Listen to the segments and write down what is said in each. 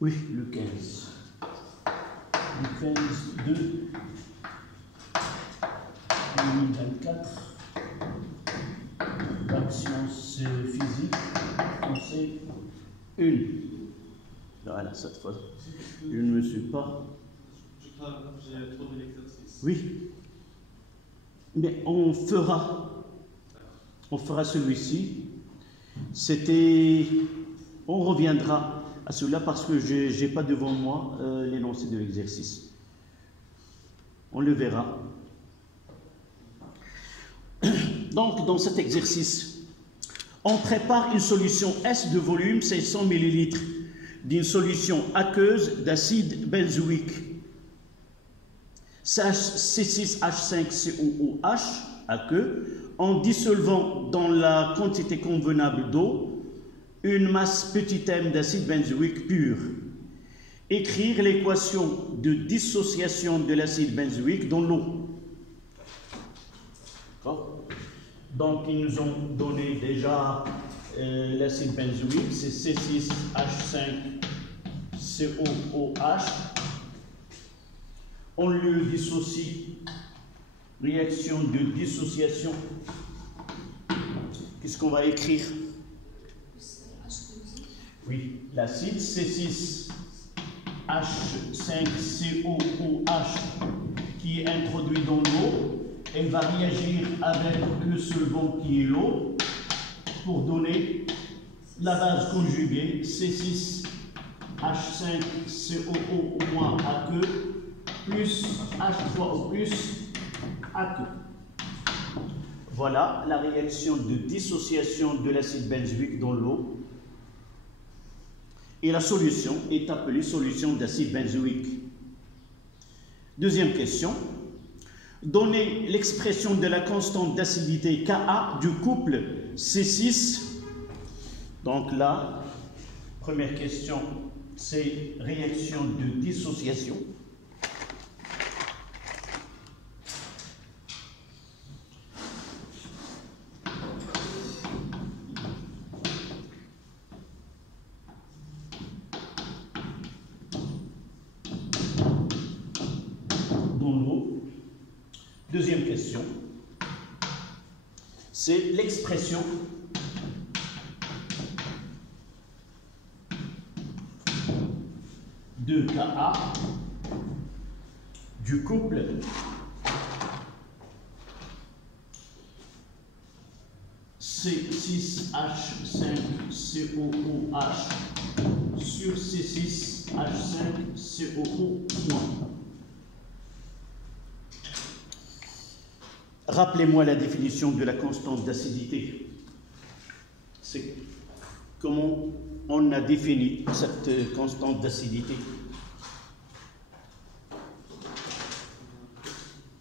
Oui, le 15. Le 15 de 2024. Bac sciences physiques, français, 1. Voilà, cette fois, je ne me suis pas. J'ai trop de l'exercice. Oui, mais on fera celui-ci. On reviendra à celui-là parce que je n'ai pas devant moi l'énoncé de l'exercice. On le verra. Donc, dans cet exercice, on prépare une solution S de volume, c'est 100 ml, d'une solution aqueuse d'acide benzoïque, C6H5COOH, aqueux, en dissolvant dans la quantité convenable d'eau une masse petit m d'acide benzoïque pur. Écrire l'équation de dissociation de l'acide benzoïque dans l'eau. D'accord ? Donc, ils nous ont donné déjà l'acide benzoïque, c'est C6H5COOH. On le dissocie, réaction de dissociation. Qu'est-ce qu'on va écrire? Oui, l'acide C6H5COOH qui est introduit dans l'eau. Elle va réagir avec le solvant qui est l'eau pour donner la base conjuguée C6H5COO- aqueux plus H3O plus aqueux. Voilà la réaction de dissociation de l'acide benzoïque dans l'eau. Et la solution est appelée solution d'acide benzoïque. Deuxième question. Donnez l'expression de la constante d'acidité Ka du couple C6. Donc là, première question, c'est réaction de dissociation. Dans l'eau. Deuxième question, c'est l'expression de Ka du couple C6H5COOH sur C6H5COO-. Rappelez-moi la définition de la constante d'acidité. C'est comment on a défini cette constante d'acidité.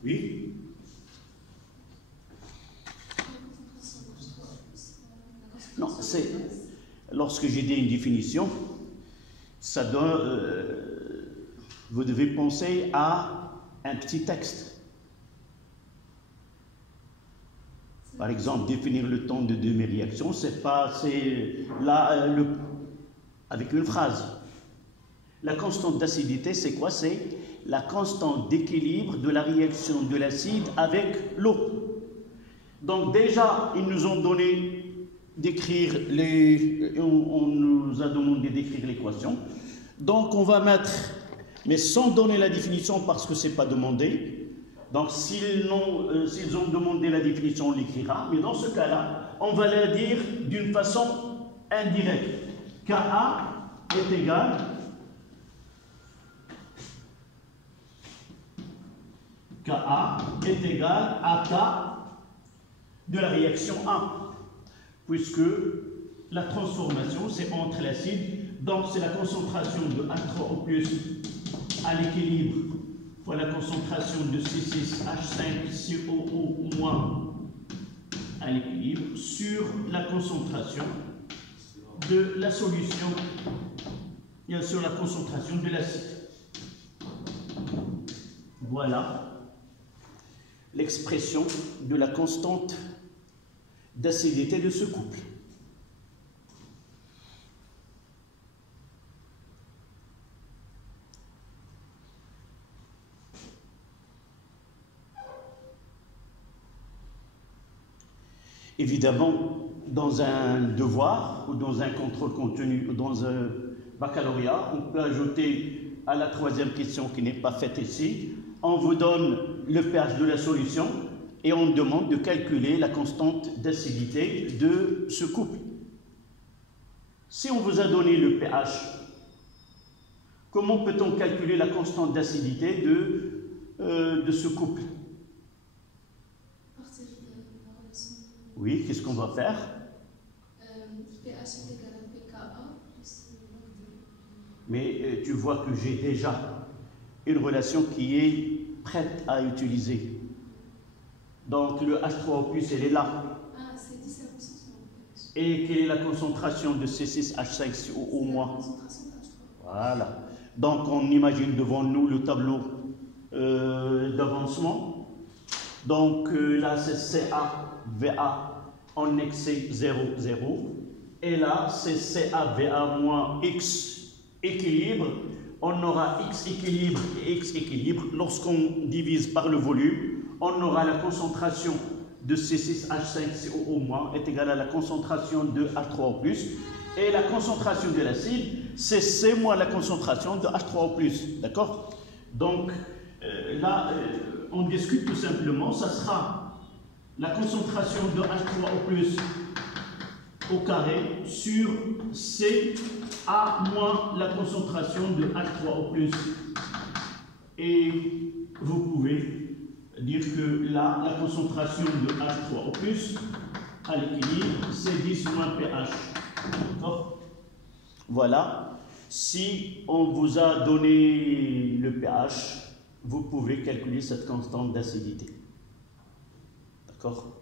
Oui? Non, c'est lorsque j'ai dit une définition, ça donne. Vous devez penser à un petit texte. Par exemple, définir le temps de demi-réaction, c'est là, avec une phrase. La constante d'acidité, c'est quoi? C'est la constante d'équilibre de la réaction de l'acide avec l'eau. Donc déjà, ils nous ont donné d'écrire on nous a demandé d'écrire l'équation. Donc on va mettre, mais sans donner la définition parce que ce n'est pas demandé. Donc, s'ils ont demandé la définition, on l'écrira. Mais dans ce cas-là, on va la dire d'une façon indirecte. Ka est égal à K de la réaction 1. Puisque la transformation, c'est entre l'acide. Donc, c'est la concentration de H3O+ à l'équilibre. Voilà la concentration de C6H5COO- à l'équilibre sur la concentration de la solution, sur la concentration de l'acide. Voilà l'expression de la constante d'acidité de ce couple. Évidemment, dans un devoir ou dans un contrôle continu ou dans un baccalauréat, on peut ajouter à la troisième question qui n'est pas faite ici, on vous donne le pH de la solution et on demande de calculer la constante d'acidité de ce couple. Si on vous a donné le pH, comment peut-on calculer la constante d'acidité de ce couple? À partir de la relation. Oui, qu'est-ce qu'on va faire? pH est égal à pKa plus log de... Mais tu vois que j'ai déjà une relation qui est prête à utiliser. Donc le H3O+, elle est là. Ah, c'est 10 à puissance pH. Et quelle est la concentration de C6H5CO La au? concentration de H3. Voilà. Donc on imagine devant nous le tableau d'avancement. Donc là c'est CaVa en excès 0, 0. Et là c'est CaVa moins X équilibre. On aura X équilibre et X équilibre. Lorsqu'on divise par le volume, on aura la concentration de C6H5CO- est égale à la concentration de H3O+. Et la concentration de l'acide, c'est C moins la concentration de H3O+. D'accord? Donc, là, on discute tout simplement, ça sera la concentration de H3O+, au carré sur CA moins la concentration de H3O+. Et vous pouvez dire que là, la concentration de H3O+, à l'équilibre, c'est 10 moins pH. D'accord? Voilà. Si on vous a donné le pH, vous pouvez calculer cette constante d'acidité. D'accord?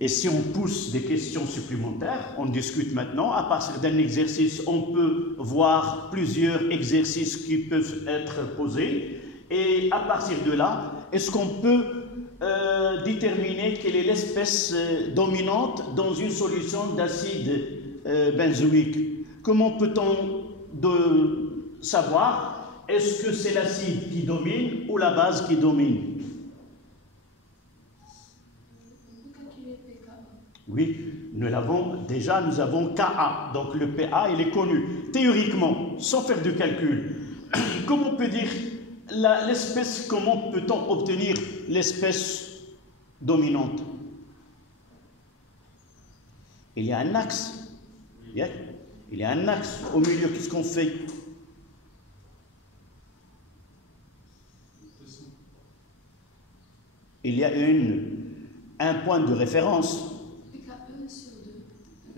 Et si on pousse des questions supplémentaires, on discute maintenant. À partir d'un exercice, on peut voir plusieurs exercices qui peuvent être posés. Et à partir de là, est-ce qu'on peut déterminer quelle est l'espèce dominante dans une solution d'acide benzoïque? Comment peut-on savoir est-ce que c'est l'acide qui domine ou la base qui domine? Oui, nous avons Ka, donc le PA, il est connu. Théoriquement, sans faire de calcul, comment on peut dire l'espèce, comment peut-on obtenir l'espèce dominante? Il y a un axe. Il y a un axe au milieu, qu'est-ce qu'on fait? Il y a un point de référence.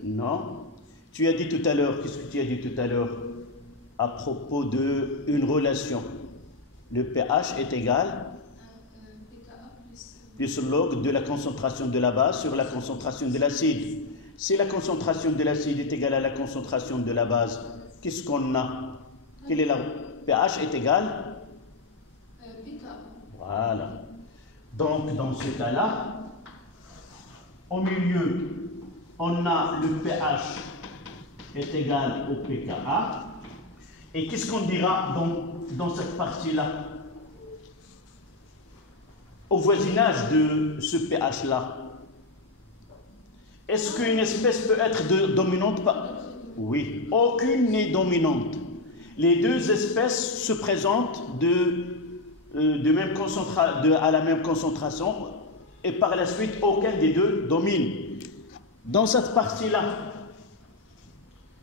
Non. Tu as dit tout à l'heure, qu'est-ce que tu as dit tout à l'heure à propos d'une relation? Le pH est égal plus log de la concentration de la base sur la concentration de l'acide. Si la concentration de l'acide est égale à la concentration de la base, qu'est-ce qu'on a? Quel est la pH est égal? Voilà. Donc, dans ce cas-là, au milieu, on a le pH est égal au pKa. Et qu'est-ce qu'on dira dans cette partie-là? Au voisinage de ce pH-là, est-ce qu'une espèce peut être dominante? Oui, aucune n'est dominante. Les deux espèces se présentent à la même concentration et par la suite, aucun des deux domine. Dans cette partie-là,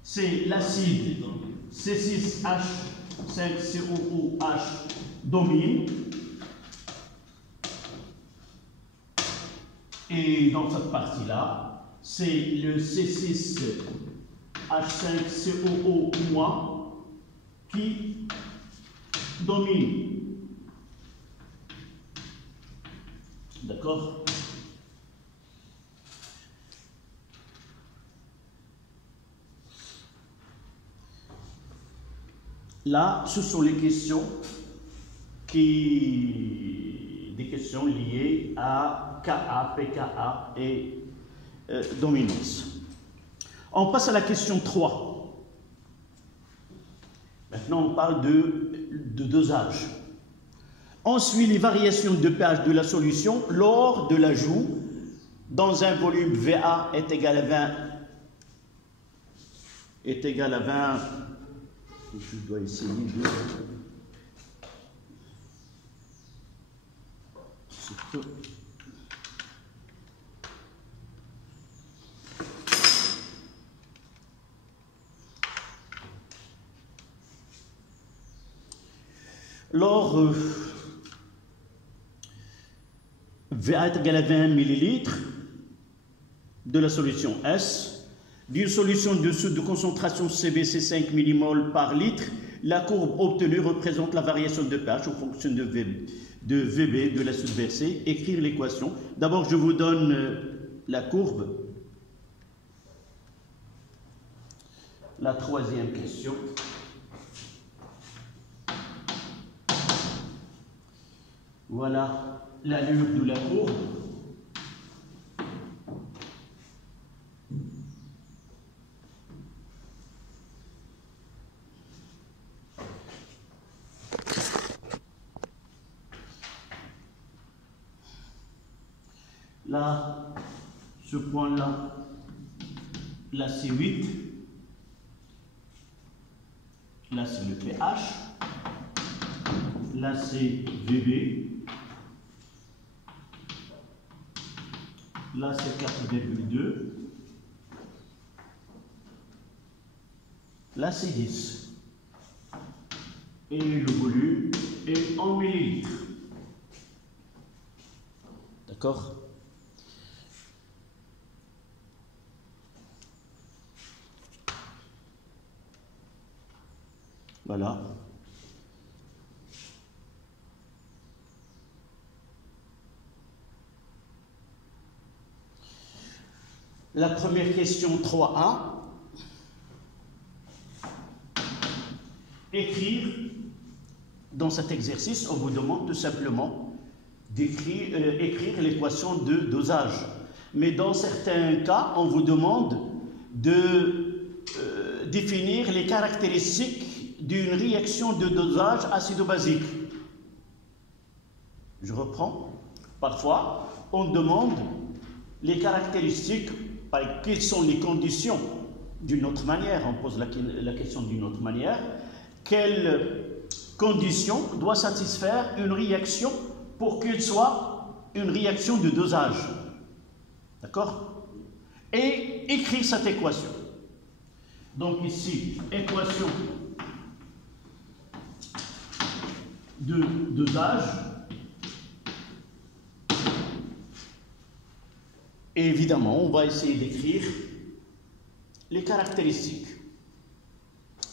c'est l'acide C6H5COOH domine. Et dans cette partie-là, c'est le C6H5COO- qui domine. D'accord? Là, ce sont les questions des questions liées à Ka, pKa et dominance. On passe à la question 3. Maintenant, on parle de dosage. On suit les variations de pH de la solution lors de l'ajout dans un volume VA est égal à 20. Est égal à 20. Je dois essayer de... Lors VA est égal à 20 ml de la solution S, d'une solution de soude de concentration CBC 5 mmol par litre, la courbe obtenue représente la variation de pH en fonction de VB de la soude versée. Écrire l'équation. D'abord, je vous donne la courbe. La troisième question. Voilà l'allure de la courbe. Là, ce point-là, là c'est 8. Là c'est le pH. Là c'est VB. Là c'est 4,2. Là c'est 10. Et le volume est en millilitres. D'accord? Voilà. La première question 3A. Écrire, dans cet exercice, on vous demande tout simplement d'écrire l'équation de dosage. Mais dans certains cas, on vous demande de définir les caractéristiques d'une réaction de dosage acido-basique. Je reprends. Parfois, on demande les caractéristiques, quelles sont les conditions d'une autre manière. On pose la question d'une autre manière. Quelles conditions doit satisfaire une réaction pour qu'elle soit une réaction de dosage? D'accord? Et écrire cette équation. Donc ici, équation de dosage. Et évidemment, on va essayer d'écrire les caractéristiques.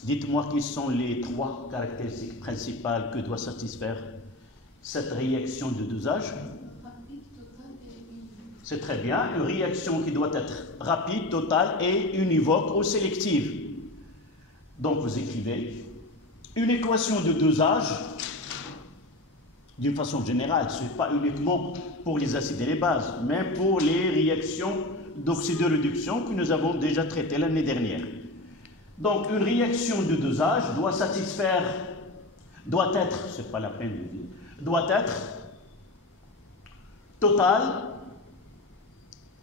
Dites-moi quelles sont les 3 caractéristiques principales que doit satisfaire cette réaction de dosage. Rapide, total et univoque. C'est très bien, une réaction qui doit être rapide, totale et univoque ou sélective. Donc vous écrivez une équation de dosage. D'une façon générale, ce n'est pas uniquement pour les acides et les bases, mais pour les réactions d'oxydoréduction que nous avons déjà traitées l'année dernière. Donc, une réaction de dosage doit être, c'est pas la peine de dire, doit être totale,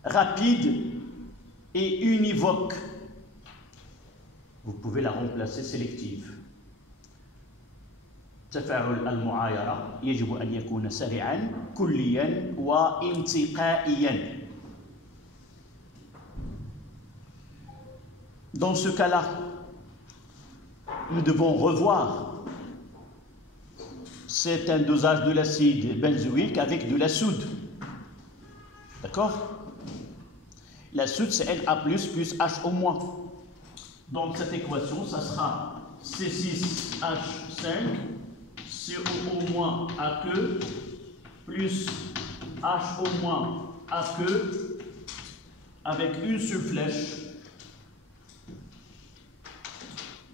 rapide et univoque. Vous pouvez la remplacer sélective. تفاعل المعايرة يجب أن يكون سريعاً كلياً وانتقائياً. Dans ce cas-là, nous devons revoir. C'est un dosage de l'acide benzoïque avec de la soude. D'accord? La soude, c'est Na+, plus HO-. Donc cette équation, ça sera C6H5 CO- aqueux plus HO- aqueux avec une seule flèche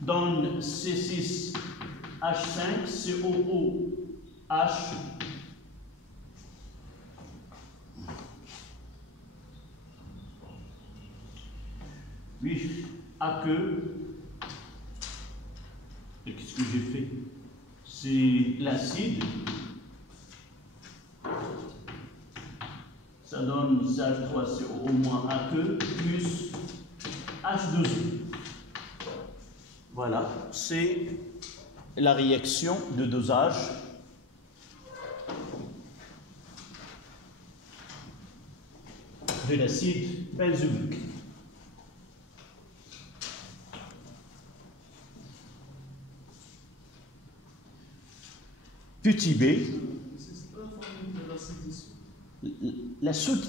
donne C6H5 COOH oui, aqueux. Et qu'est-ce que j'ai fait? C'est l'acide donne CH3CO au moins AQ plus H2O. Voilà, c'est la réaction de dosage de l'acide benzoïque. Petit b, la soude,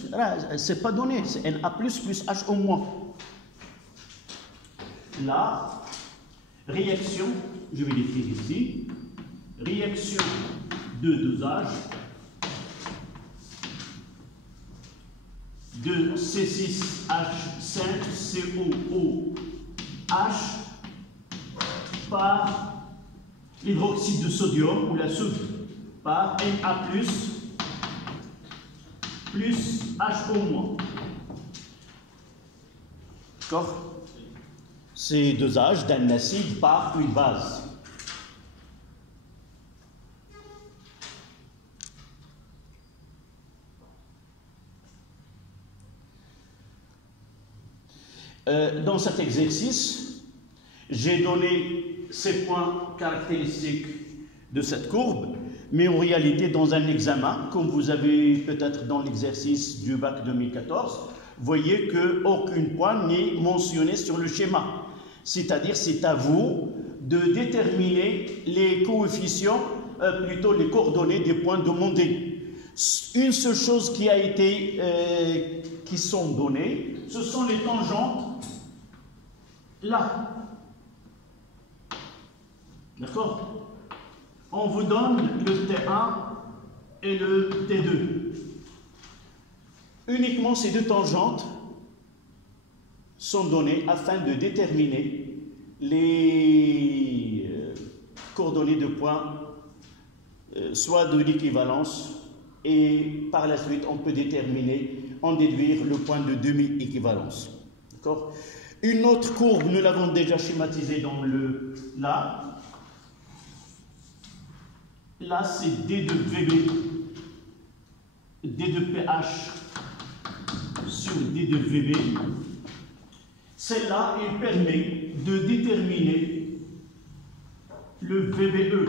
c'est pas donné, c'est Na plus H au moins. La réaction, je vais l'écrire ici, réaction de dosage de C6H5COOH par l'hydroxyde de sodium ou la soude par Na plus H au moins. D'accord? C'est dosage d'un acide par une base. Dans cet exercice, j'ai donné ces points caractéristiques de cette courbe, mais en réalité, dans un examen, comme vous avez peut-être dans l'exercice du bac 2014, vous voyez qu'aucun point n'est mentionné sur le schéma. C'est-à-dire, c'est à vous de déterminer les coefficients, plutôt les coordonnées des points demandés. Une seule chose qui a été, qui sont données, ce sont les tangentes là. D'accord? On vous donne le T1 et le T2. Uniquement ces deux tangentes sont données afin de déterminer les coordonnées de points, soit de l'équivalence, et par la suite on peut en déduire le point de demi-équivalence. D'accord? Une autre courbe, nous l'avons déjà schématisée dans le là. Là, c'est D de VB, D de PH sur D de VB. Celle-là, elle permet de déterminer le VBE.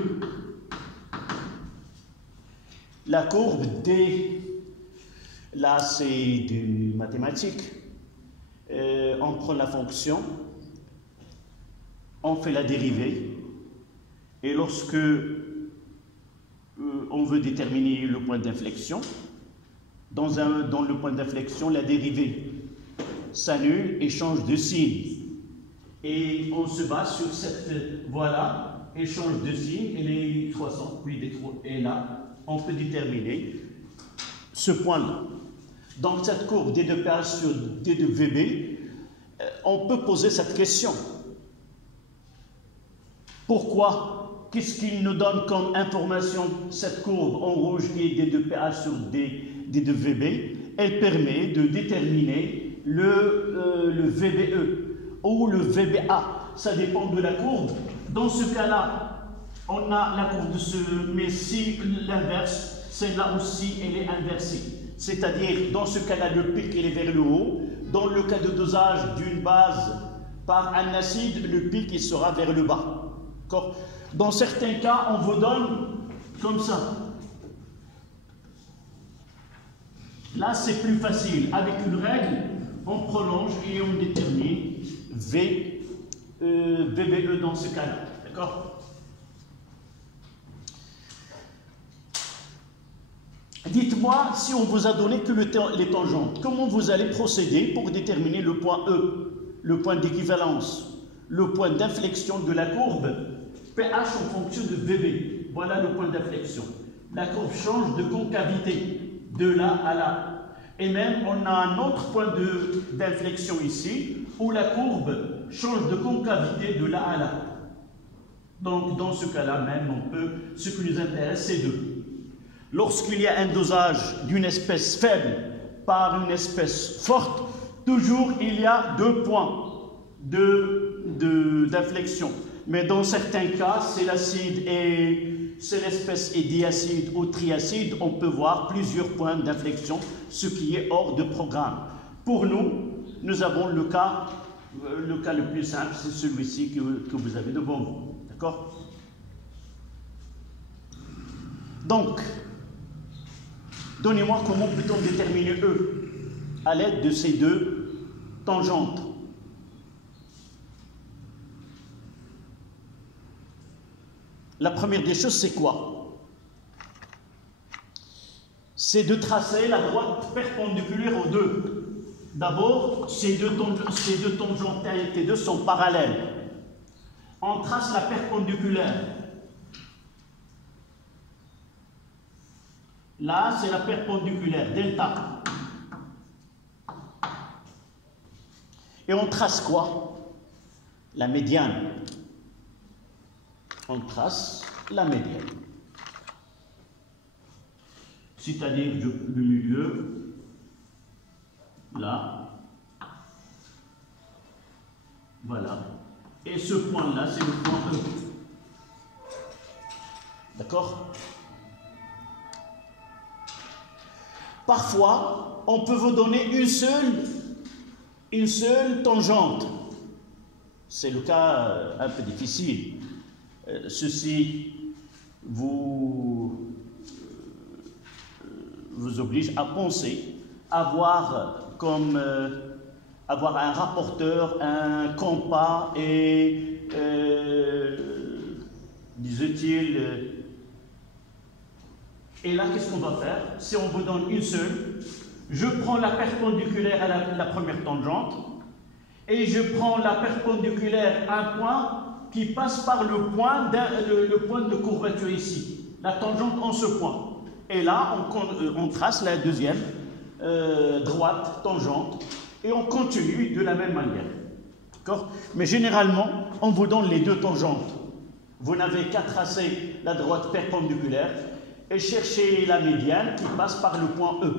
La courbe D, là, c'est du mathématique. On prend la fonction, on fait la dérivée, et lorsque on veut déterminer le point d'inflexion, dans le point d'inflexion, la dérivée s'annule et change de signe. Et on se base sur cette voie-là, et change de signe, et les 300, puis des 3, et là, on peut déterminer ce point-là. Dans cette courbe D de PH sur D de VB, on peut poser cette question. Pourquoi? Qu'est-ce qu'il nous donne comme information, cette courbe en rouge qui est D de PH sur D de VB? Elle permet de déterminer le VBE ou le VBA. Ça dépend de la courbe. Dans ce cas-là, on a la courbe de ce, mais si l'inverse, celle-là aussi, elle est inversée. C'est-à-dire, dans ce cas-là, le pic il est vers le haut. Dans le cas de dosage d'une base par un acide, le pic il sera vers le bas. Dans certains cas, on vous donne comme ça. Là, c'est plus facile. Avec une règle, on prolonge et on détermine VBE dans ce cas-là. D'accord? Dites-moi, si on vous a donné que les tangentes, comment vous allez procéder pour déterminer le point E, le point d'équivalence, le point d'inflexion de la courbe PH en fonction de VB. Voilà le point d'inflexion. La courbe change de concavité de là à là. Et même, on a un autre point d'inflexion ici, où la courbe change de concavité de là à là. Donc, dans ce cas-là même, ce qui nous intéresse, c'est deux. Lorsqu'il y a un dosage d'une espèce faible par une espèce forte, toujours il y a deux points d'inflexion. Mais dans certains cas, c'est l'acide et c'est l'espèce est diacide ou triacide, on peut voir plusieurs points d'inflexion, ce qui est hors de programme. Pour nous, nous avons le cas le plus simple, c'est celui-ci que vous avez devant vous. D'accord? Donc, donnez-moi comment peut-on déterminer E à l'aide de ces deux tangentes. La première des choses, c'est quoi? C'est de tracer la droite perpendiculaire aux deux. D'abord, ces deux tangentes T2 sont parallèles. On trace la perpendiculaire. Là, c'est la perpendiculaire, delta. Et on trace quoi? La médiane. On trace la médiane. C'est-à-dire le milieu, là, voilà. Et ce point-là, c'est le point E. D'accord? Parfois, on peut vous donner une seule tangente. C'est le cas un peu difficile. Ceci vous oblige à penser, avoir un rapporteur, un compas et, disait-il, et là, qu'est-ce qu'on va faire? Si on vous donne une seule, je prends la perpendiculaire à la première tangente et je prends la perpendiculaire à un point qui passe par le point de courbature ici, la tangente en ce point. Et là, on trace la deuxième droite tangente et on continue de la même manière. D'accord? Mais généralement, on vous donne les deux tangentes. Vous n'avez qu'à tracer la droite perpendiculaire et chercher la médiane qui passe par le point E.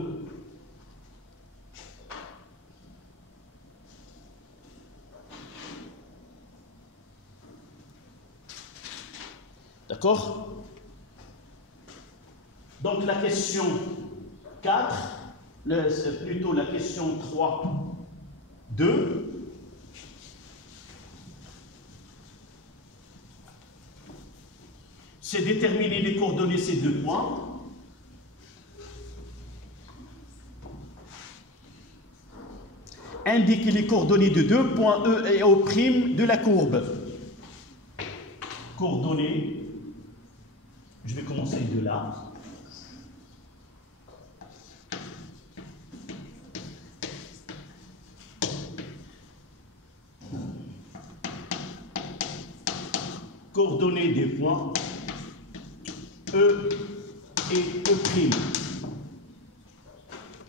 D'accord? Donc la question 4, c'est plutôt la question 3, 2. C'est déterminer les coordonnées de ces deux points. Indiquer les coordonnées de deux points E et O' de la courbe. Coordonnées. Je vais commencer de là. Coordonnées des points E et E'.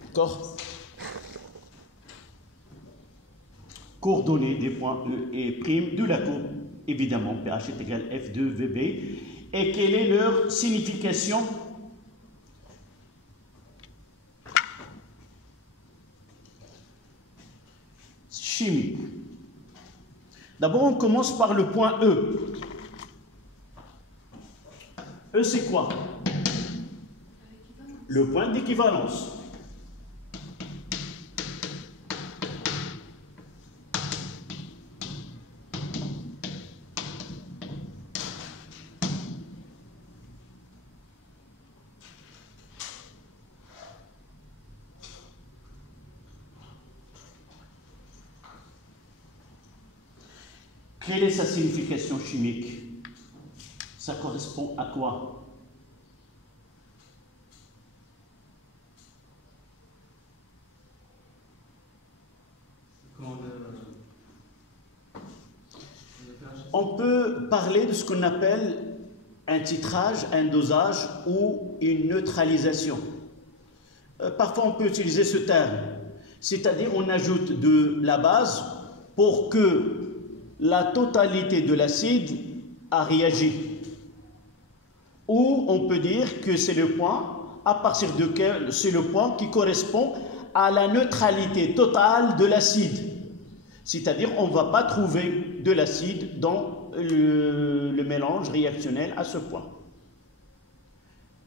D'accord? Coordonnées des points E et E' de la courbe, évidemment, pH est égal à F2 VB. Et quelle est leur signification? Chimique. D'abord, on commence par le point E. E, c'est quoi? Le point d'équivalence. Quelle est sa signification chimique? Ça correspond à quoi? On peut parler de ce qu'on appelle un titrage, un dosage ou une neutralisation. Parfois, on peut utiliser ce terme. C'est-à-dire, on ajoute de la base pour que la totalité de l'acide a réagi. Ou on peut dire que c'est le point à partir duquel c'est le point qui correspond à la neutralité totale de l'acide. C'est-à-dire on ne va pas trouver de l'acide dans le mélange réactionnel à ce point.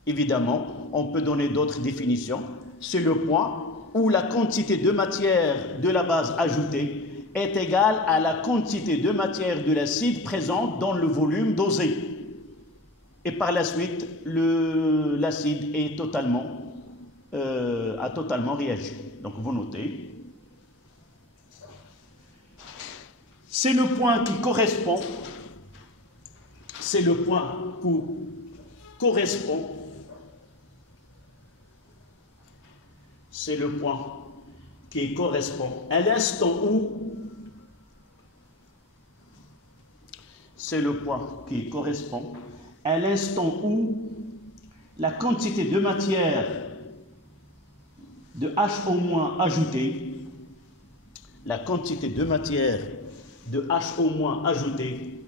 Évidemment, on peut donner d'autres définitions. C'est le point où la quantité de matière de la base ajoutée est égale à la quantité de matière de l'acide présente dans le volume dosé. Et par la suite, l'acide a totalement réagi. Donc vous notez. C'est le point qui correspond. C'est le point qui correspond. C'est le point qui correspond à l'instant où. C'est le point qui correspond à l'instant où la quantité de matière de HO- ajoutée, la quantité de matière de HO- ajoutée.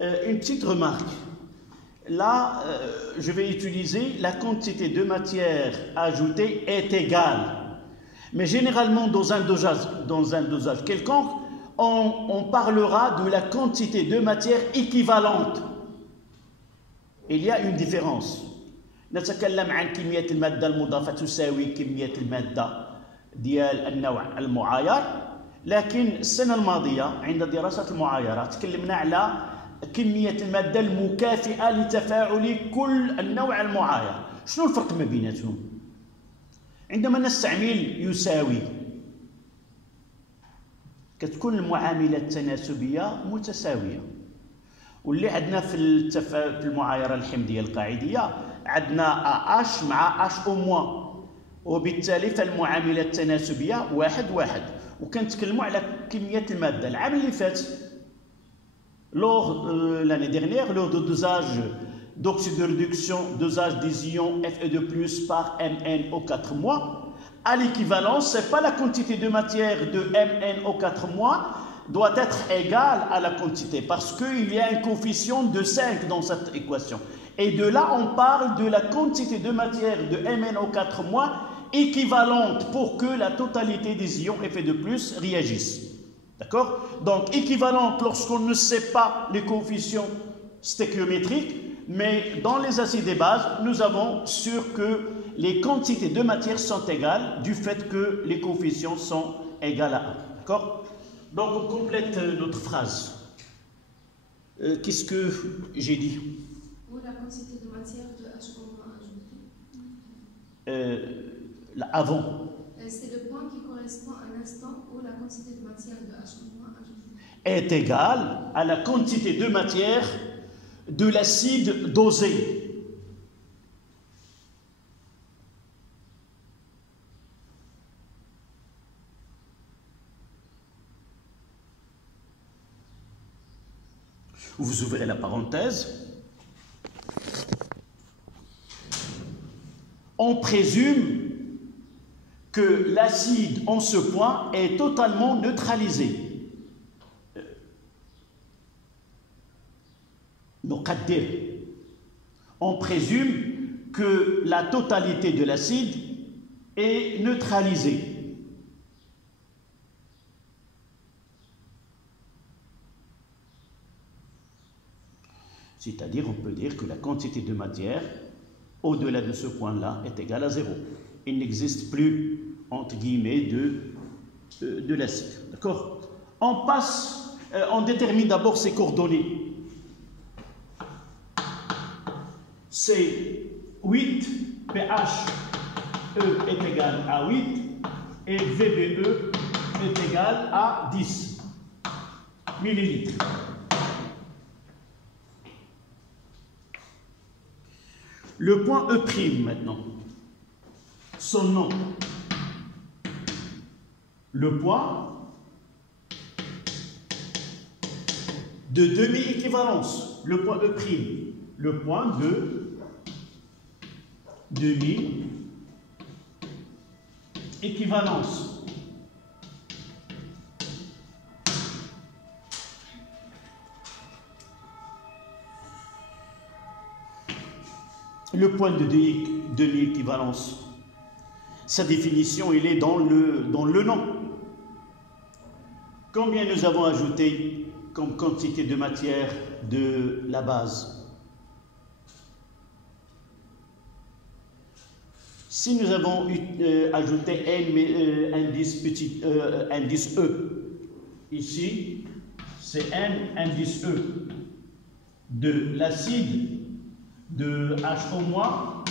Une petite remarque. Là, je vais utiliser la quantité de matière ajoutée est égale. Mais généralement, dans un dosage quelconque, on parlera de la quantité de matière équivalente. Il y a une différence. نتكلم عن كمية المادة المضافة تساوي كمية المادة ديال النوع المعاير، لكن السنة الماضية عند دراسة المعايرة تكلمنا على كمية المادة المكافئة لتفاعل كل النوع المعاير. شنو الفرق ما بيناتهم؟ عندما نستعمل يساوي كتكون المعاملة التناسبية متساوية، واللي عندنا في المعايرة الحمضية القاعدية عندنا H مع HO-، وبالتالي فالمعاملة التناسبية 1:1. وكنتكلموا على كمية المادة. العام اللي فات l'année dernière, lors de dosage d'oxyde de réduction, dosage des ions Fe2+ par MnO4-, à l'équivalence, ce n'est pas la quantité de matière de MnO4- doit être égale à la quantité, parce qu'il y a un coefficient de 5 dans cette équation. Et de là, on parle de la quantité de matière de MnO4- équivalente pour que la totalité des ions Fe2+ réagissent. D'accord? Donc, équivalente lorsqu'on ne sait pas les coefficients stéchiométriques, mais dans les acides et bases, nous avons sûr que les quantités de matière sont égales du fait que les coefficients sont égaux à 1. D'accord? Donc, on complète notre phrase. Qu'est-ce que j'ai dit? Ou la quantité de matière de HO- ajoutée. Avant. C'est le point qui correspond à l'instant où la quantité de matière de HO- ajoutée est égale à la quantité de matière de l'acide dosé. Vous ouvrez la parenthèse. On présume que l'acide en ce point est totalement neutralisé. On présume que la totalité de l'acide est neutralisée. C'est-à-dire, on peut dire que la quantité de matière au-delà de ce point-là est égale à 0. Il n'existe plus, entre guillemets, de l'acide. D'accord? On passe, on détermine d'abord ses coordonnées. C'est 8, pH E est égal à 8 et VBE est égal à 10 millilitres. Le point E' maintenant, son nom. Le point de demi-équivalence, le point E', le point de demi-équivalence. Le point de demi-équivalence, sa définition, il est dans le nom. Combien nous avons ajouté comme quantité de matière de la base? Si nous avons ajouté indice E, ici, c'est N indice E de l'acide de HO-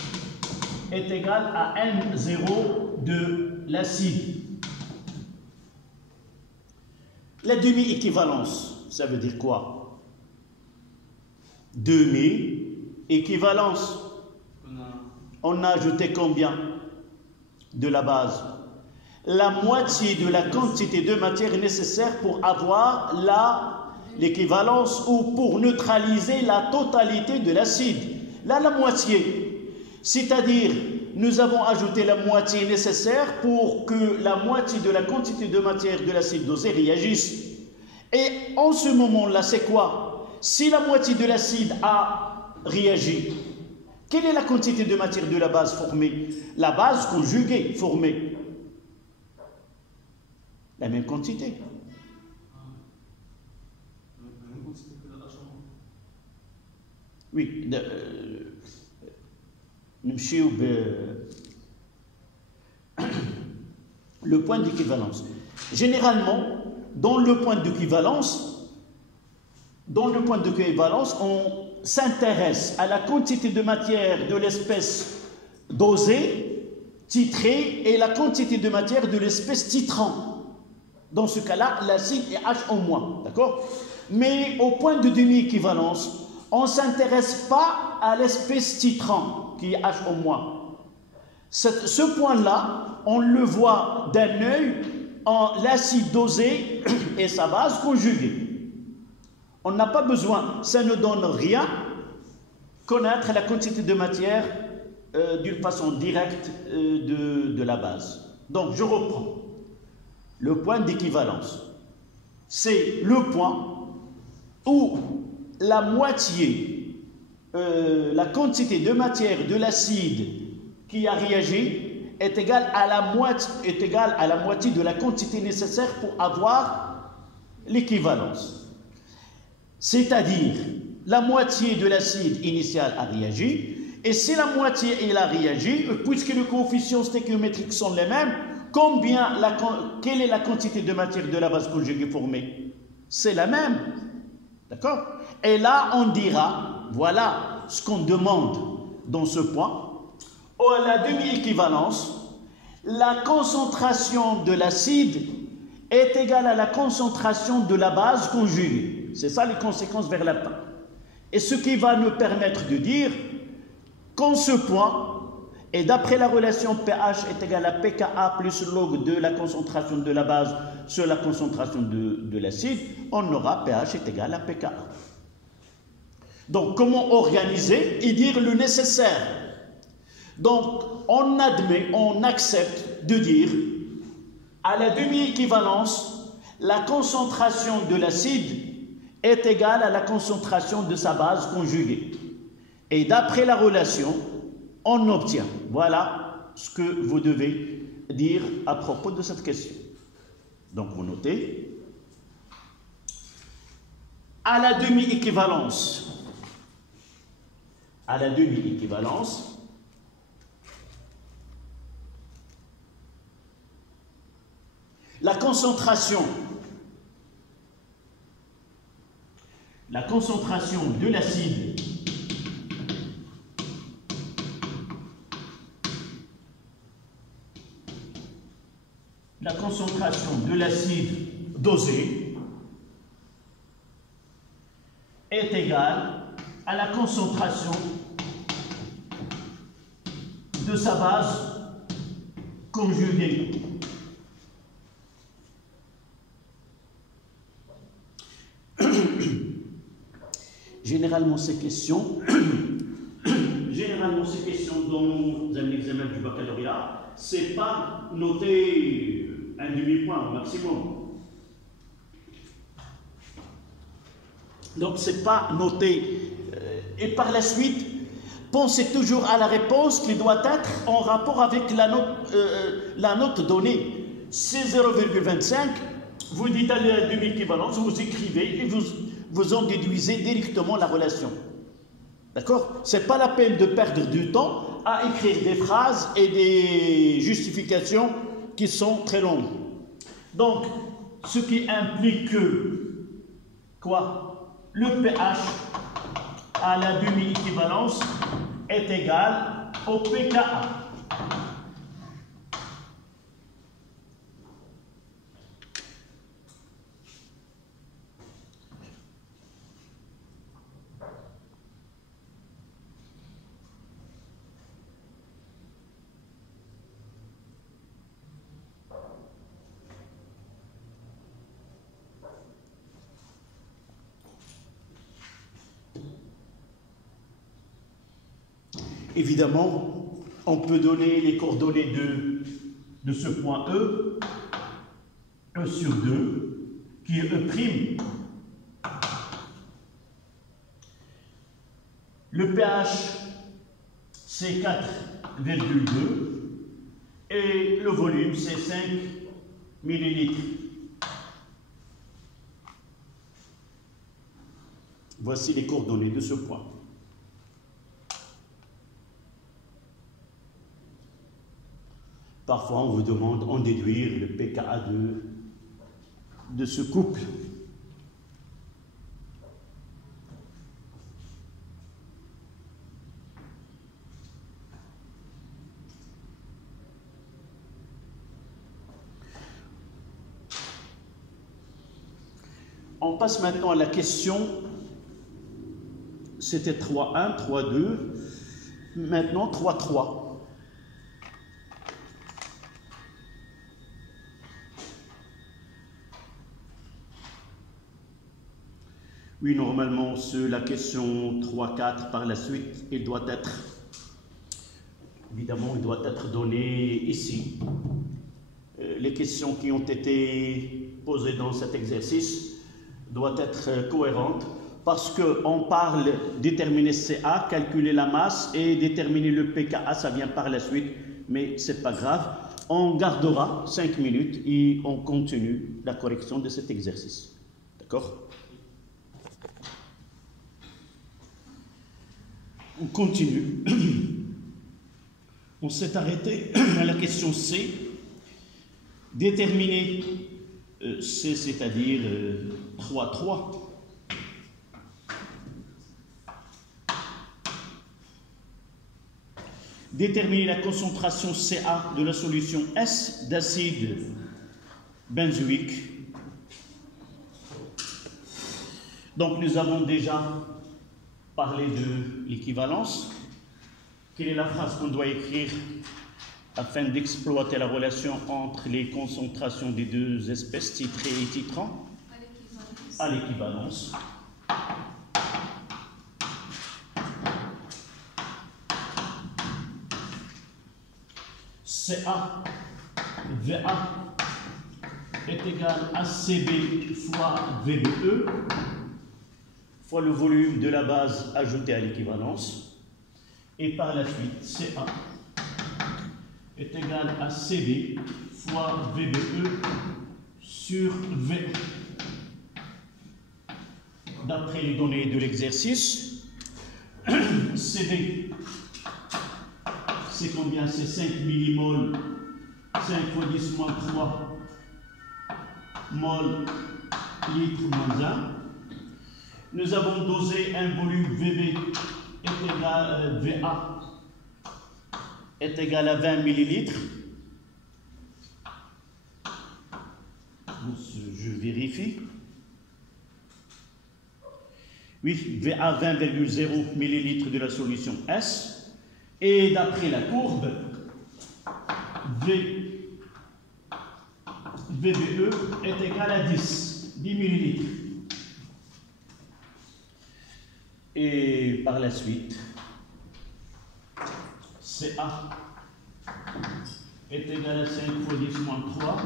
est égal à N0 de l'acide. La demi-équivalence, ça veut dire quoi? Demi-équivalence. On a ajouté combien de la base? La moitié de la quantité de matière nécessaire pour avoir l'équivalence ou pour neutraliser la totalité de l'acide. Là, la moitié. C'est-à-dire, nous avons ajouté la moitié nécessaire pour que la moitié de la quantité de matière de l'acide dosé réagisse. Et en ce moment-là, c'est quoi? Si la moitié de l'acide a réagi, quelle est la quantité de matière de la base formée? La base conjuguée formée. La même quantité. Oui. Le point d'équivalence. Généralement, dans le point d'équivalence, on s'intéresse à la quantité de matière de l'espèce dosée, titrée, et la quantité de matière de l'espèce titrant. Dans ce cas-là, l'acide est H-. D'accord? Mais au point de demi-équivalence, on ne s'intéresse pas à l'espèce titrant, qui est H-. Ce point-là, on le voit d'un œil en l'acide dosé et sa base conjuguée. On n'a pas besoin, ça ne donne rien, connaître la quantité de matière d'une façon directe de la base. Donc, je reprends. Le point d'équivalence, c'est le point où la moitié, la quantité de matière de l'acide qui a réagi est égale à la moitié de la quantité nécessaire pour avoir l'équivalence. C'est-à-dire, la moitié de l'acide initial a réagi, et si la moitié elle a réagi, puisque les coefficients stéchiométriques sont les mêmes, quelle est la quantité de matière de la base conjuguée formée? C'est la même. D'accord? Et là, on dira, voilà ce qu'on demande dans ce point. À la demi-équivalence, la concentration de l'acide est égale à la concentration de la base conjuguée. C'est ça les conséquences vers la fin. Et ce qui va nous permettre de dire qu'en ce point, et d'après la relation pH est égal à pKa plus log de la concentration de la base sur la concentration de l'acide, on aura pH est égal à pKa. Donc, comment organiser et dire le nécessaire? Donc, on admet, on accepte de dire à la demi-équivalence, la concentration de l'acide est égale à la concentration de sa base conjuguée. Et d'après la relation, on obtient. Voilà ce que vous devez dire à propos de cette question. Donc, vous notez. À la demi-équivalence, la concentration de l'acide dosé est égale à la concentration de sa base conjuguée. Généralement, ces questions dans un examen du baccalauréat, c'est pas noter un demi-point au maximum. Donc, c'est pas noté. Et par la suite, pensez toujours à la réponse qui doit être en rapport avec la note donnée. C'est 0,25. Vous dites à la demi-équivalence, vous écrivez et vous en déduisez directement la relation. D'accord? Ce n'est pas la peine de perdre du temps à écrire des phrases et des justifications qui sont très longues. Donc, ce qui implique que, quoi? Le pH à la demi-équivalence est égal au pKa. Évidemment, on peut donner les coordonnées de ce point E, E sur 2, qui est E'. Le pH, c'est 4,2 et le volume, c'est 5 millilitres. Voici les coordonnées de ce point. Parfois, on vous demande en déduire le pKa de ce couple. On passe maintenant à la question. C'était 3.1, 3.2, maintenant 3.3. Oui, normalement, la question 3.4 par la suite, il doit être, évidemment, il doit être donné ici. Les questions qui ont été posées dans cet exercice doivent être cohérentes parce qu'on parle déterminer CA, calculer la masse et déterminer le pKa, ça vient par la suite, mais ce n'est pas grave. On gardera 5 minutes et on continue la correction de cet exercice. D'accord ? On continue. On s'est arrêté à la question C. Déterminer C, c'est-à-dire 3.3. Déterminer la concentration Ca de la solution S d'acide benzoïque. Donc nous avons déjà parlé de l'équivalence. Quelle est la phrase qu'on doit écrire afin d'exploiter la relation entre les concentrations des deux espèces titrées et titrant? À l'équivalence. CA, VA est égal à CB fois VBE fois le volume de la base ajouté à l'équivalence. Et par la suite, CA est égal à CB fois VBE sur V. D'après les données de l'exercice, CB, c'est combien? C'est 5 millimoles, 5 fois 10 moins 3 mol litre moins 1. Nous avons dosé un volume VB est égal, VA est égal à 20 millilitres. Je vérifie. Oui, VA 20,0 millilitres de la solution S. Et d'après la courbe, VBE est égal à 10 millilitres. Et par la suite, CA est égal à 5 fois 10 moins 3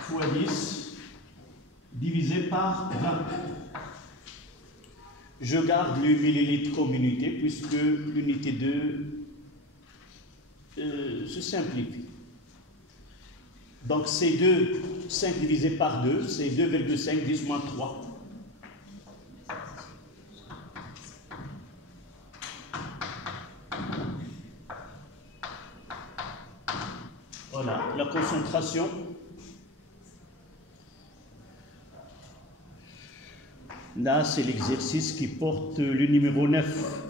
fois 10 divisé par 20. Je garde le millilitre comme unité puisque l'unité 2 se simplifie. Donc c'est 5 divisé par 2, c'est 2,5 10 moins 3. concentration. Là, c'est l'exercice qui porte le numéro 9,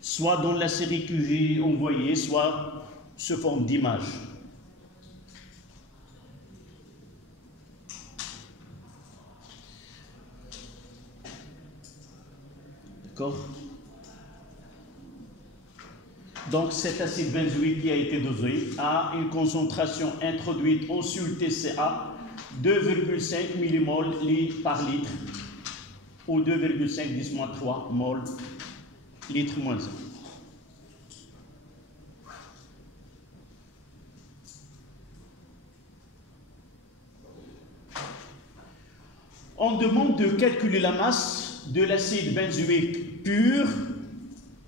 soit dans la série que j'ai envoyée, soit sous forme d'image. D'accord? Donc, cet acide benzoïque qui a été dosé a une concentration introduite en sur TCA 2,5 mmol par litre ou 2,5 10-3 mol litre moins 1. On demande de calculer la masse de l'acide benzoïque pur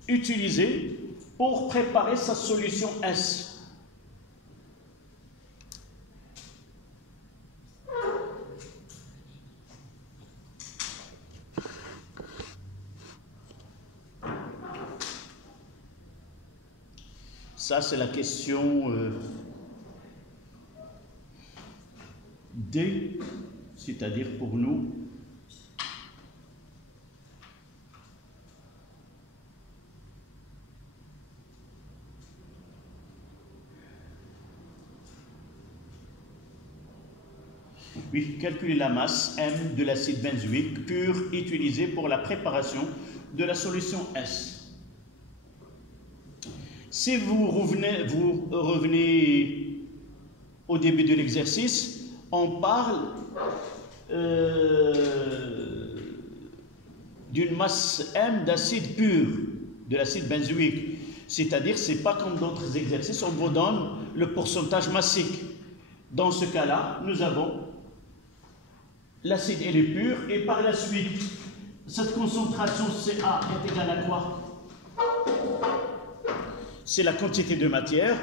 utilisé pour préparer sa solution S. Ça, c'est la question D, c'est-à-dire pour nous. Oui, calculer la masse M de l'acide benzoïque pur utilisé pour la préparation de la solution S. Si vous revenez au début de l'exercice, on parle d'une masse M d'acide pur, de l'acide benzoïque. C'est-à-dire, ce n'est pas comme d'autres exercices, on vous donne le pourcentage massique. Dans ce cas-là, nous avons l'acide elle est pur, et par la suite, cette concentration Ca est égale à quoi? C'est la quantité de matière.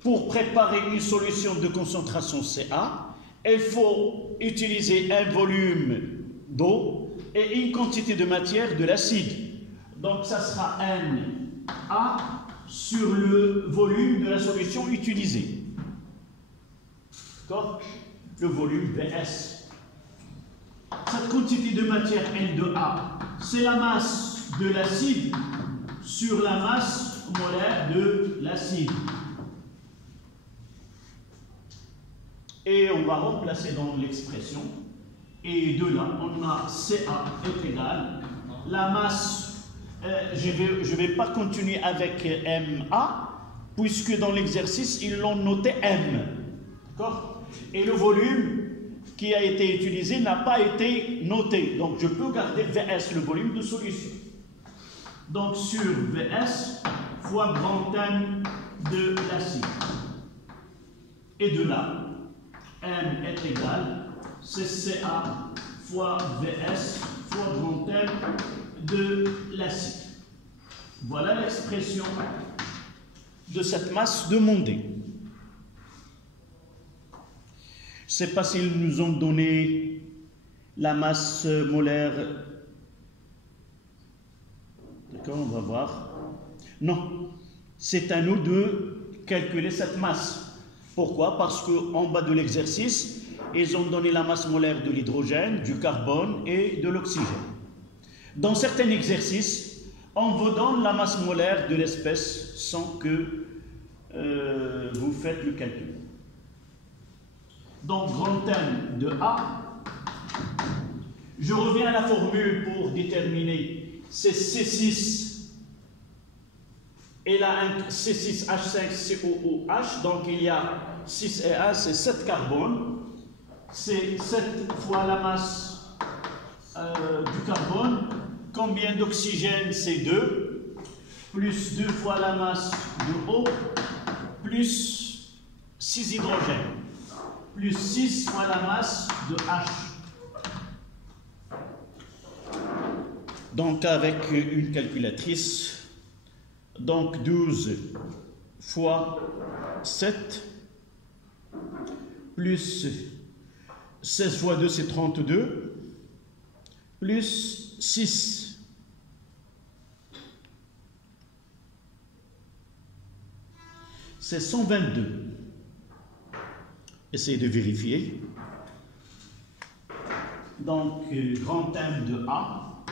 Pour préparer une solution de concentration Ca, il faut utiliser un volume d'eau et une quantité de matière de l'acide. Donc ça sera Na sur le volume de la solution utilisée. D'accord? Le volume Vs. Cette quantité de matière N2A, c'est la masse de l'acide sur la masse molaire de l'acide. Et on va remplacer dans l'expression. Et de là, on a Ca est égal. La masse, je ne vais pas continuer avec Ma, puisque dans l'exercice, ils l'ont noté M. D'accord? Et le volume qui a été utilisé n'a pas été noté. Donc, je peux garder Vs, le volume de solution. Donc, sur Vs fois grand M de l'acide. Et de là, M est égal, c'est Ca fois Vs fois grand M de l'acide. Voilà l'expression de cette masse demandée. Je ne sais pas s'ils nous ont donné la masse molaire. D'accord, on va voir. Non, c'est à nous de calculer cette masse. Pourquoi? Parce qu'en bas de l'exercice, ils ont donné la masse molaire de l'hydrogène, du carbone et de l'oxygène. Dans certains exercices, on vous donne la masse molaire de l'espèce sans que vous faites le calcul. Donc, grand M de A, je reviens à la formule pour déterminer, c'est C6, et là, un C6H5COOH, donc il y a 6 et 1, c'est 7 carbone, c'est 7 fois la masse du carbone, combien d'oxygène, c'est 2, plus 2 fois la masse de O, plus 6 hydrogènes, plus 6 fois la masse de H. Donc avec une calculatrice, donc 12 fois 7, plus 16 fois 2, c'est 32, plus 6. C'est 122. Essayez de vérifier. Donc, grand M de A,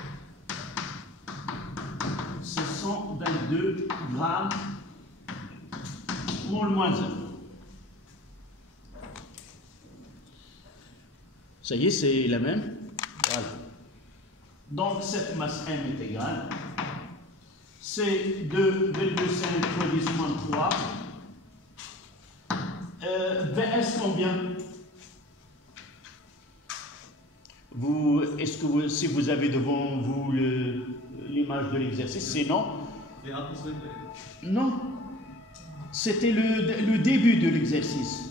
c'est 122 grammes mol moins 1. Ça y est, c'est la même. Voilà. Donc, cette masse M est égale. C'est 2,5 fois 10 moins 3. VS combien? Est-ce que si vous avez devant vous l'image de l'exercice, c'est non? Non. C'était le début de l'exercice.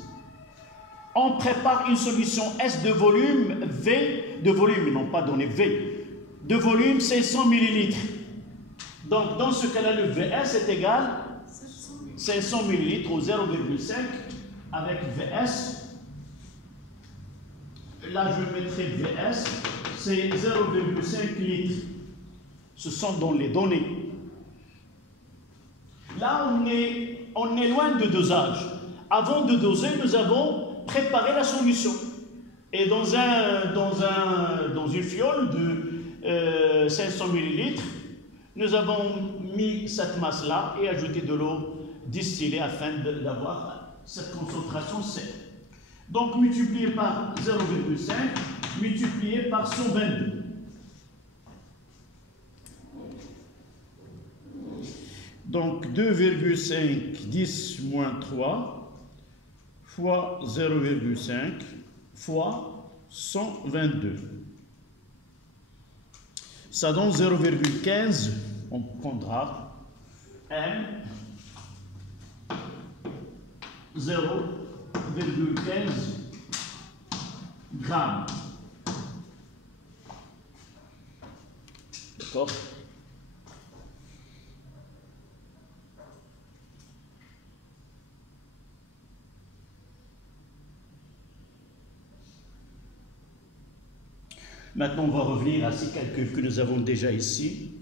On prépare une solution S de volume, V de volume, non pas donné V, de volume, c'est 100 ml. Donc, dans ce cas-là, le VS est égal à 500 ml au 0,5 avec VS. Là, je mettrai VS, c'est 0,5 litres. Ce sont dans les données. Là, on est loin de dosage. Avant de doser, nous avons préparé la solution. Et dans une fiole de 500 ml, nous avons mis cette masse-là et ajouté de l'eau distillée afin d'avoir cette concentration C. Donc, multiplié par 0,5, multiplié par 122. Donc, 2,5, 10 moins 3, fois 0,5, fois 122. Ça donne 0,15, on prendra M, 0,15 grammes. D'accord? Maintenant, on va revenir à ces calculs que nous avons déjà ici.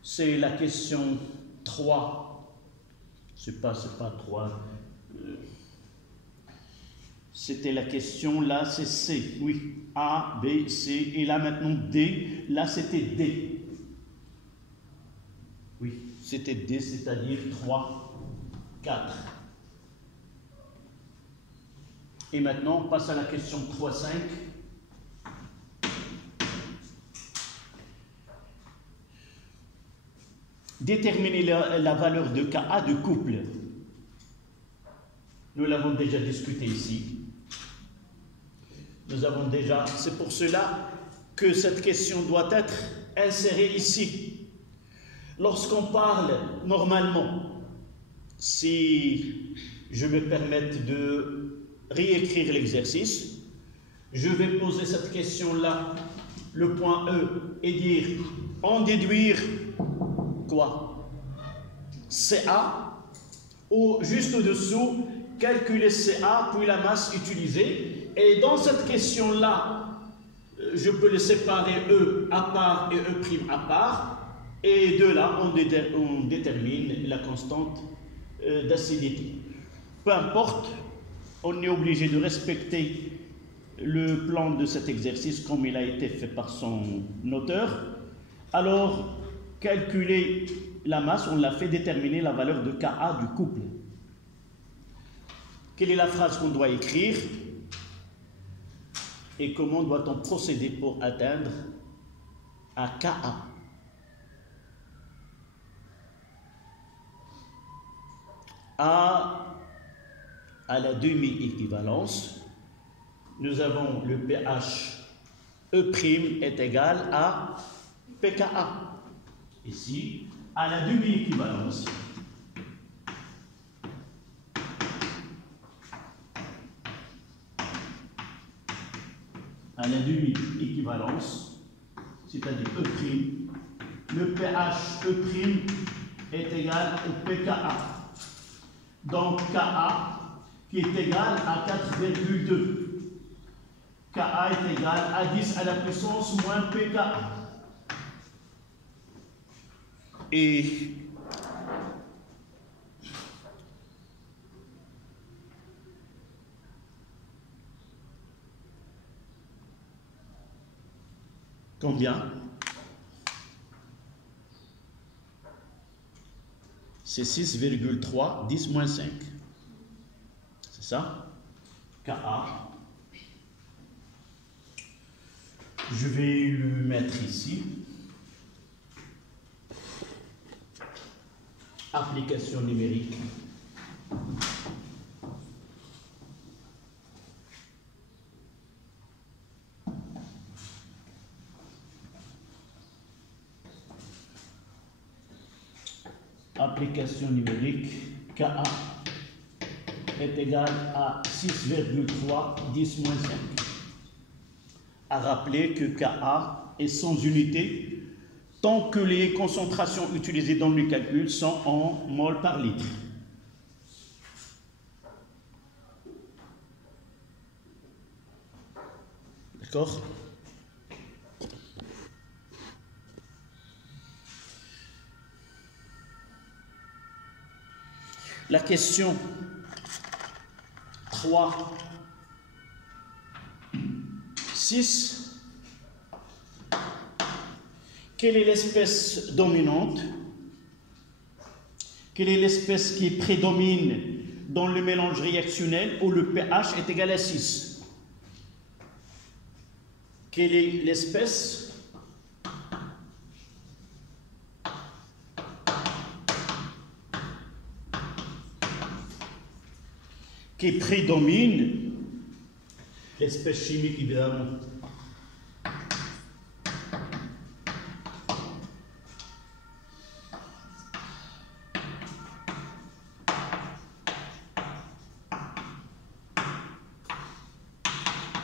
C'est la question 3. C'est pas 3. C'était la question, là c'est C. Oui, A, B, C. Et là maintenant D. Là c'était D. Oui, c'était D, c'est-à-dire 3, 4. Et maintenant, on passe à la question 3, 5. Déterminer la valeur de Ka de couple. Nous l'avons déjà discuté ici. C'est pour cela que cette question doit être insérée ici. Lorsqu'on parle normalement, si je me permets de réécrire l'exercice, je vais poser cette question-là, le point E, et dire en déduire quoi? CA, ou juste au-dessous, calculer CA, puis la masse utilisée. Et dans cette question-là, je peux les séparer E à part et E' à part. Et de là, on détermine la constante d'acidité. Peu importe, on est obligé de respecter le plan de cet exercice comme il a été fait par son auteur. Alors, calculer la masse, on l'a fait déterminer la valeur de Ka du couple. Quelle est la phrase qu'on doit écrire et comment doit-on procéder pour atteindre à Ka? À la demi-équivalence, nous avons le pH E' est égal à pKa. Ici, à la demi-équivalence, c'est-à-dire E', le pH E' est égal au pKa. Donc Ka qui est égal à 4,2. Ka est égal à 10 à la puissance moins pKa. Et Combien? C'est 6,3, 10 moins 5. C'est ça? Ka. Je vais le mettre ici. Application numérique. Application numérique, Ka est égal à 6,3, 10 moins 5. À rappeler que Ka est sans unité tant que les concentrations utilisées dans le calcul sont en mol par litre. D'accord? La question 3, 6. Quelle est l'espèce dominante? Quelle est l'espèce qui prédomine dans le mélange réactionnel où le pH est égal à 6? Quelle est l'espèce qui prédomine? L'espèce chimique, évidemment.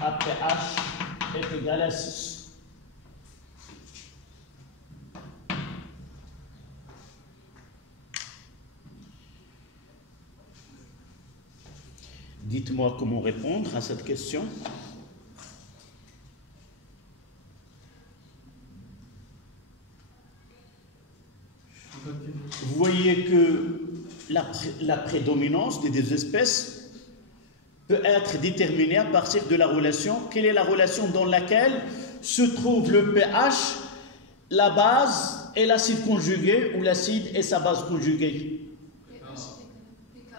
APH est égal à 6. Dites-moi comment répondre à cette question. Vous voyez que la prédominance des deux espèces peut être déterminée à partir de la relation. Quelle est la relation dans laquelle se trouve le pH, la base et l'acide conjugué, ou l'acide et sa base conjuguée?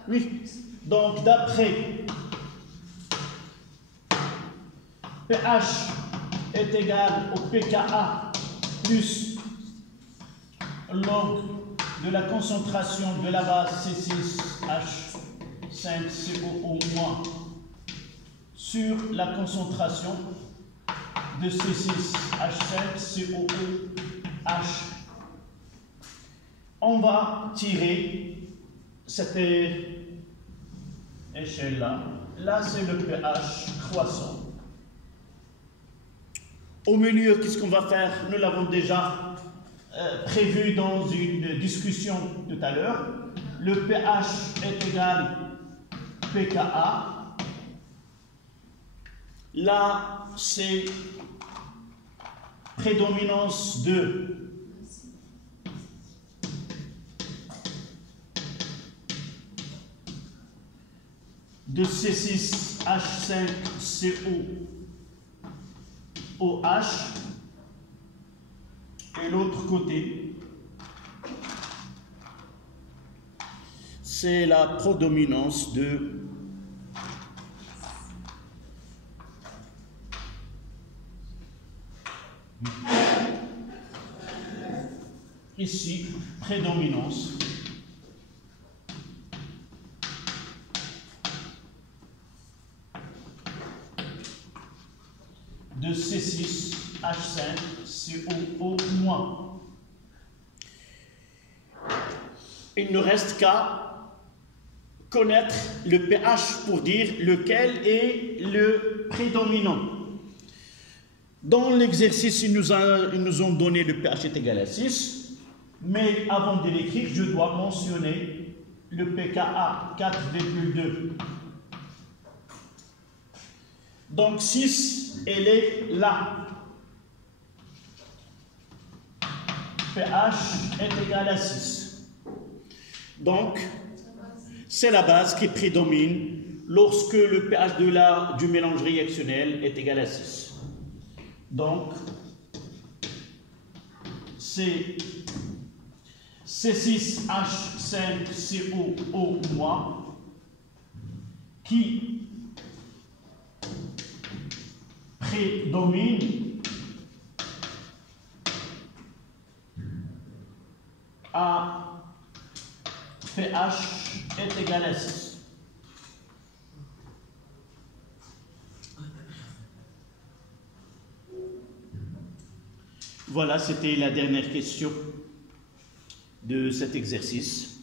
Oui. Donc, d'après pH est égal au pKa plus log de la concentration de la base C6H5COO- sur la concentration de C6H5COOH. On va tirer cette échelle-là. Là, c'est le pH croissant. Au milieu, qu'est-ce qu'on va faire? Nous l'avons déjà prévu dans une discussion tout à l'heure. Le pH est égal pKa. Là, c'est prédominance de C6H5COOH, et l'autre côté, c'est la prédominance de ici, prédominance de C6H5COO-. Il ne reste qu'à connaître le pH pour dire lequel est le prédominant. Dans l'exercice, ils nous ont donné le pH est égal à 6, mais avant de l'écrire, je dois mentionner le pKa 4,2. Donc 6, elle est là. pH est égal à 6. Donc, c'est la base qui prédomine lorsque le pH du mélange réactionnel est égal à 6. Donc, c'est C6H5COO- qui prédomine à pH est égal à 6. Voilà, c'était la dernière question de cet exercice.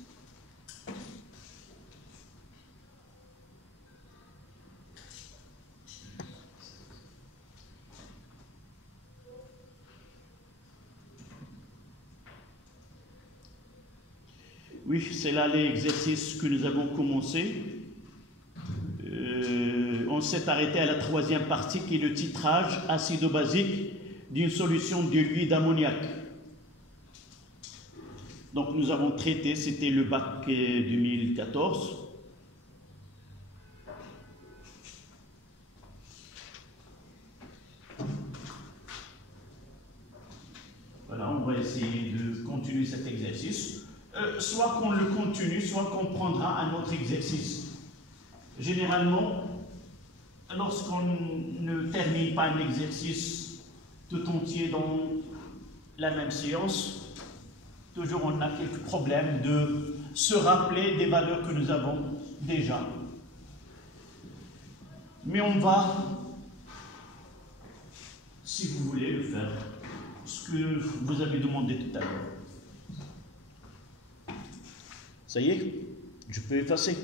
Oui, c'est là l'exercice que nous avons commencé. On s'est arrêté à la troisième partie qui est le titrage acido-basique d'une solution de l'huile d'ammoniac. Donc nous avons traité, c'était le bac 2014. Voilà, on va essayer de continuer cet exercice. Soit qu'on le continue, soit qu'on prendra un autre exercice. Généralement, lorsqu'on ne termine pas un exercice tout entier dans la même séance, toujours on a quelques problèmes de se rappeler des valeurs que nous avons déjà. Mais on va, si vous voulez le faire, ce que vous avez demandé tout à l'heure. Ça y est, je peux effacer.